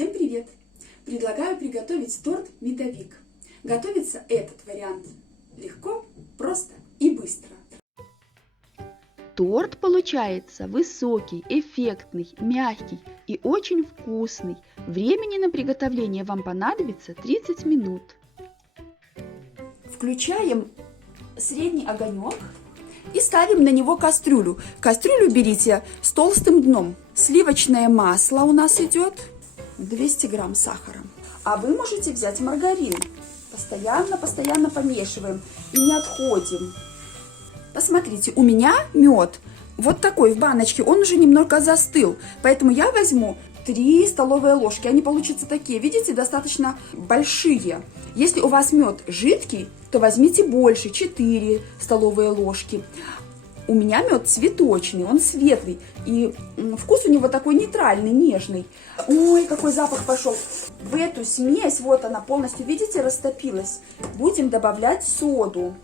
Всем привет! Предлагаю приготовить торт медовик. Готовится этот вариант легко, просто и быстро. Торт получается высокий, эффектный, мягкий и очень вкусный. Времени на приготовление вам понадобится 30 минут. Включаем средний огонек и ставим на него кастрюлю. Кастрюлю берите с толстым дном. Сливочное масло у нас идет, 200 грамм сахара. А вы можете взять маргарин. Постоянно помешиваем и не отходим. Посмотрите, у меня мед вот такой в баночке, он уже немного застыл. Поэтому я возьму 3 столовые ложки. Они получатся такие, видите, достаточно большие. Если у вас мед жидкий, то возьмите больше, 4 столовые ложки. У меня мед цветочный, он светлый. И вкус у него такой нейтральный, нежный. Ой, какой запах пошел. В эту смесь, вот она полностью, видите, растопилась. Будем добавлять соду.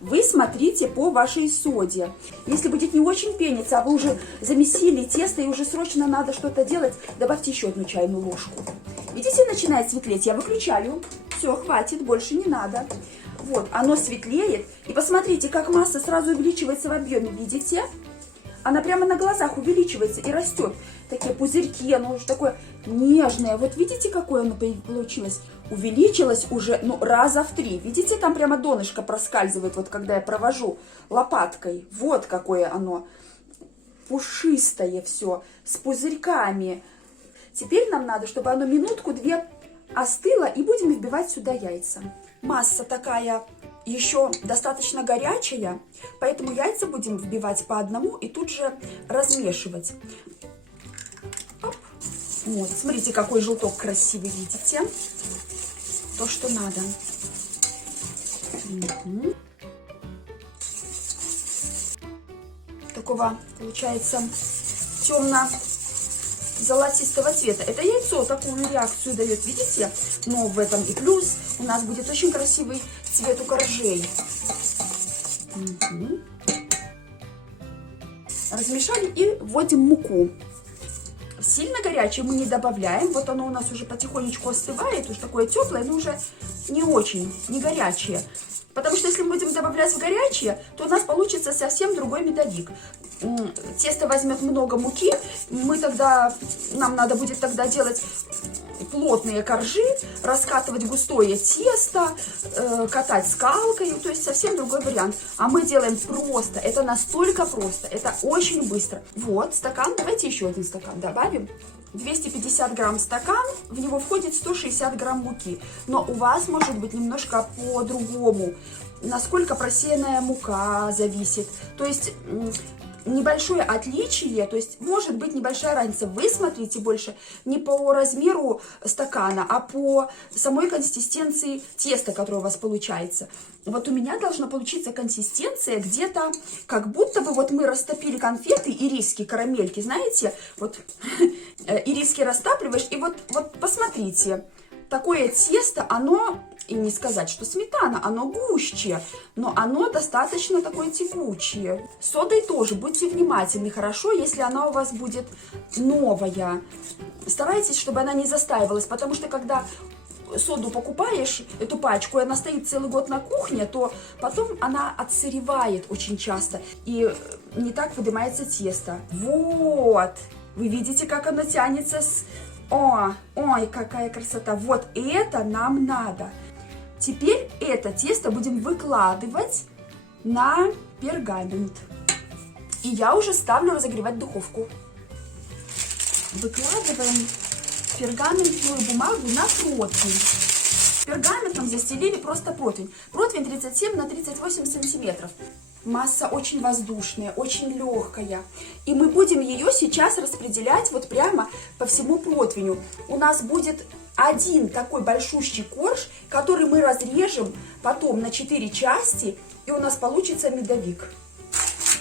Вы смотрите по вашей соде. Если будет не очень пениться, а вы уже замесили тесто и уже срочно надо что-то делать, добавьте еще 1 чайную ложку. Видите, начинает светлеть, я выключаю. Все, хватит, больше не надо. Вот, оно светлеет. И посмотрите, как масса сразу увеличивается в объеме, видите? Она прямо на глазах увеличивается и растет. Такие пузырьки, оно уже такое нежное. Вот видите, какое оно получилось? Увеличилось уже, раза в 3. Видите, там прямо донышко проскальзывает, вот когда я провожу лопаткой. Вот какое оно пушистое все, с пузырьками. Теперь нам надо, чтобы оно минутку-две остыло, и будем вбивать сюда яйца. Масса такая еще достаточно горячая, поэтому яйца будем вбивать по одному и тут же размешивать. Оп. Вот, смотрите, какой желток красивый, видите? То, что надо. Угу. Такого получается темно-золотистого цвета. Это яйцо такую реакцию дает, видите? Но в этом и плюс. У нас будет очень красивый цвет у коржей. Угу. Размешали и вводим муку. Сильно горячее мы не добавляем. Вот оно у нас уже потихонечку остывает. Уж такое теплое, но уже не очень, не горячее. Потому что если мы будем добавлять в горячее, то у нас получится совсем другой медовик. Тесто возьмет много муки. Нам надо будет тогда делать плотные коржи, раскатывать густое тесто, катать скалкой. То есть совсем другой вариант. А мы делаем просто. Это настолько просто. Это очень быстро. Вот стакан. Давайте еще 1 стакан добавим. 250 грамм стакан, в него входит 160 грамм муки. Но у вас может быть немножко по-другому. Насколько просеянная мука зависит. То есть небольшое отличие, то есть может быть небольшая разница. Вы смотрите больше не по размеру стакана, а по самой консистенции теста, которое у вас получается. Вот у меня должна получиться консистенция где-то, как будто бы вот мы растопили конфеты, ириски, карамельки, знаете, вот ириски растапливаешь, и вот посмотрите, такое тесто, оно, и не сказать, что сметана, оно гуще, но оно достаточно такое текучее. С содой тоже будьте внимательны, хорошо, если она у вас будет новая. Старайтесь, чтобы она не застаивалась, потому что когда соду покупаешь, эту пачку, и она стоит целый год на кухне, то потом она отсыревает очень часто, и не так выдымается тесто. Вот, вы видите, как оно тянется с... Ой, какая красота! Вот это нам надо. Теперь это тесто будем выкладывать на пергамент. И я уже ставлю разогревать духовку. Выкладываем пергаментную бумагу на противень. Пергаментом застелили просто противень. Противень 37 на 38 сантиметров. Масса очень воздушная, очень легкая. И мы будем ее сейчас распределять вот прямо по всему противню. У нас будет 1 такой большущий корж, который мы разрежем потом на 4 части, и у нас получится медовик.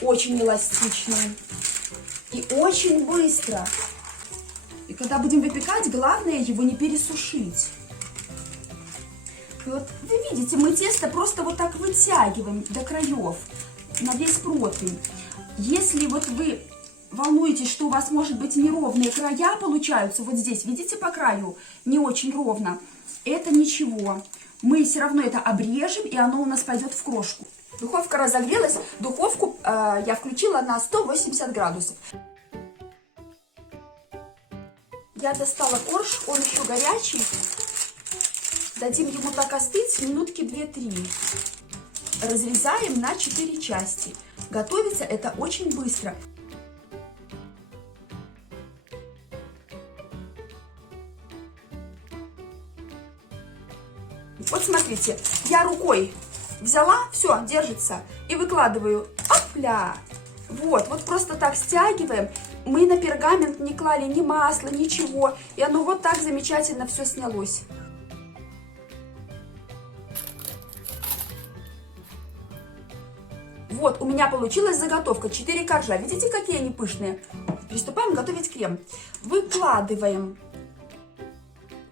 Очень эластичный и очень быстро. И когда будем выпекать, главное его не пересушить. Вот вы видите, мы тесто просто вот так вытягиваем до краев на весь противень. Если вот вы волнуетесь, что у вас, может быть, неровные края получаются, вот здесь, видите, по краю не очень ровно, это ничего. Мы все равно это обрежем, и оно у нас пойдет в крошку. Духовка разогрелась, духовку я включила на 180 градусов. Я достала корж, он еще горячий. Дадим ему так остыть минутки 2-3. Разрезаем на 4 части. Готовится это очень быстро. Вот смотрите, я рукой взяла, все, держится, и выкладываю. Опля! Вот просто так стягиваем. Мы на пергамент не клали ни масла, ничего. И оно вот так замечательно все снялось. Вот, у меня получилась заготовка. 4 коржа. Видите, какие они пышные? Приступаем готовить крем. Выкладываем.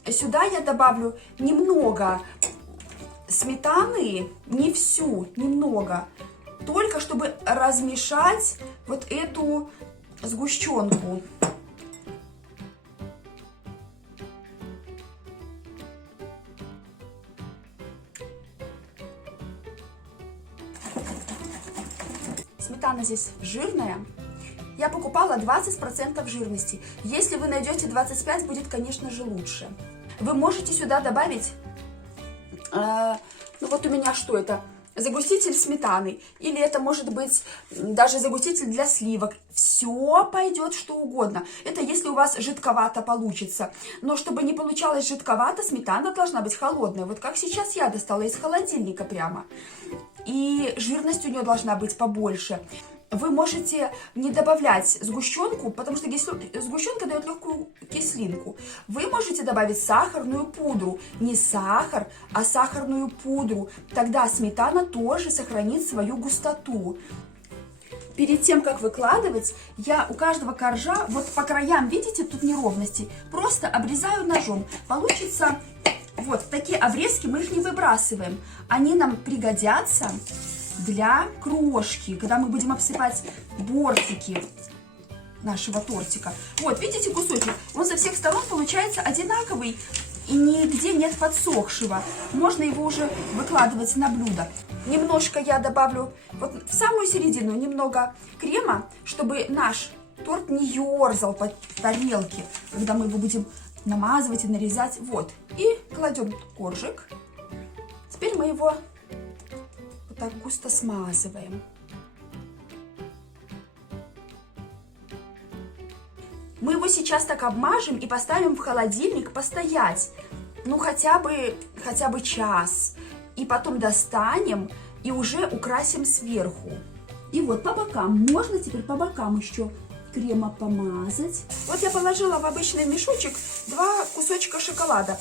Сюда я добавлю немного сметаны, не всю, немного. Только чтобы размешать вот эту сгущенку. Сметана здесь жирная. Я покупала 20% жирности. Если вы найдете 25%, будет, конечно же, лучше. Вы можете сюда добавить, ну вот у меня что это? Загуститель сметаны. Или это может быть даже загуститель для сливок. Все пойдет что угодно. Это если у вас жидковато получится. Но чтобы не получалось жидковато, сметана должна быть холодная. Вот как сейчас я достала из холодильника прямо. И жирность у нее должна быть побольше. Вы можете не добавлять сгущенку, потому что сгущенка дает легкую кислинку. Вы можете добавить сахарную пудру. Не сахар, а сахарную пудру. Тогда сметана тоже сохранит свою густоту. Перед тем, как выкладывать, я у каждого коржа, вот по краям, видите, тут неровности, просто обрезаю ножом. Получится вот такие обрезки, мы их не выбрасываем. Они нам пригодятся для крошки, когда мы будем обсыпать бортики нашего тортика. Вот, видите кусочек? Он со всех сторон получается одинаковый и нигде нет подсохшего. Можно его уже выкладывать на блюдо. Немножко я добавлю вот в самую середину немного крема, чтобы наш торт не ерзал по тарелке, когда мы его будем намазывать и нарезать. Вот. И кладем коржик. Теперь мы его вот так густо смазываем. Мы его сейчас так обмажем и поставим в холодильник постоять. Ну, хотя бы час. И потом достанем и уже украсим сверху. И вот по бокам. Можно теперь по бокам еще крема помазать. Вот я положила в обычный мешочек 2 кусочка шоколада.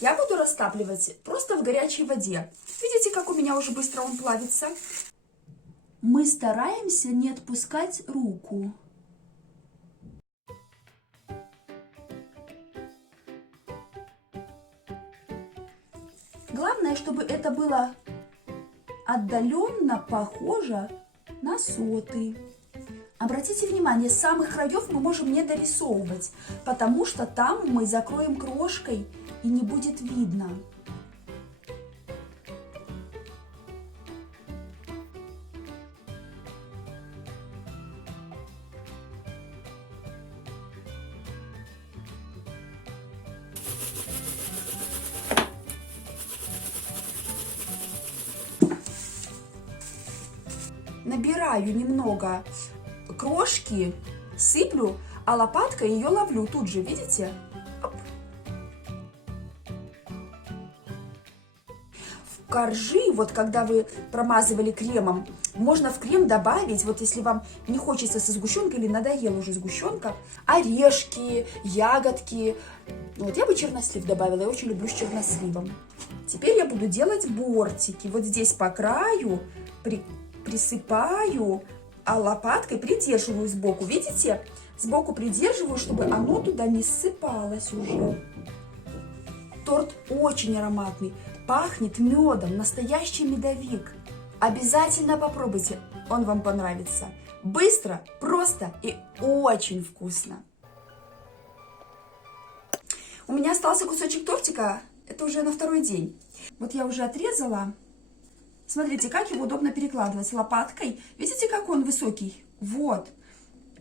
Я буду растапливать просто в горячей воде. Видите, как у меня уже быстро он плавится? Мы стараемся не отпускать руку. Главное, чтобы это было отдаленно похоже на соты. Обратите внимание, с самых краев мы можем не дорисовывать, потому что там мы закроем крошкой и не будет видно. Набираю немного крошки, сыплю, а лопаткой ее ловлю тут же, видите? Оп. В коржи, вот когда вы промазывали кремом, можно в крем добавить, вот если вам не хочется со сгущенкой или надоела уже сгущенка, орешки, ягодки. Вот я бы чернослив добавила, я очень люблю с черносливом. Теперь я буду делать бортики. Вот здесь по краю присыпаю, а лопаткой придерживаю сбоку. Видите? Сбоку придерживаю, чтобы оно туда не ссыпалось уже. Торт очень ароматный. Пахнет медом. Настоящий медовик. Обязательно попробуйте. Он вам понравится. Быстро, просто и очень вкусно. У меня остался кусочек тортика, это уже на второй день. Вот я уже отрезала. Смотрите, как его удобно перекладывать лопаткой. Видите, как он высокий? Вот.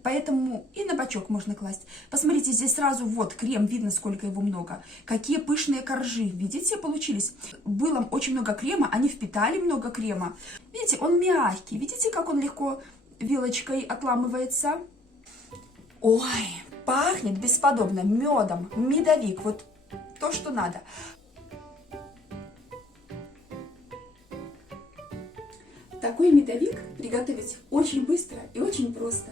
Поэтому и на бочок можно класть. Посмотрите, здесь сразу вот крем, видно, сколько его много. Какие пышные коржи, видите, получились. Было очень много крема, они впитали много крема. Видите, он мягкий. Видите, как он легко вилочкой отламывается? Ой, пахнет бесподобно медом, медовик, вот то, что надо. Такой медовик приготовить очень быстро и очень просто.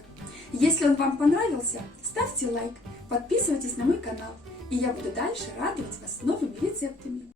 Если он вам понравился, ставьте лайк, подписывайтесь на мой канал, и я буду дальше радовать вас новыми рецептами.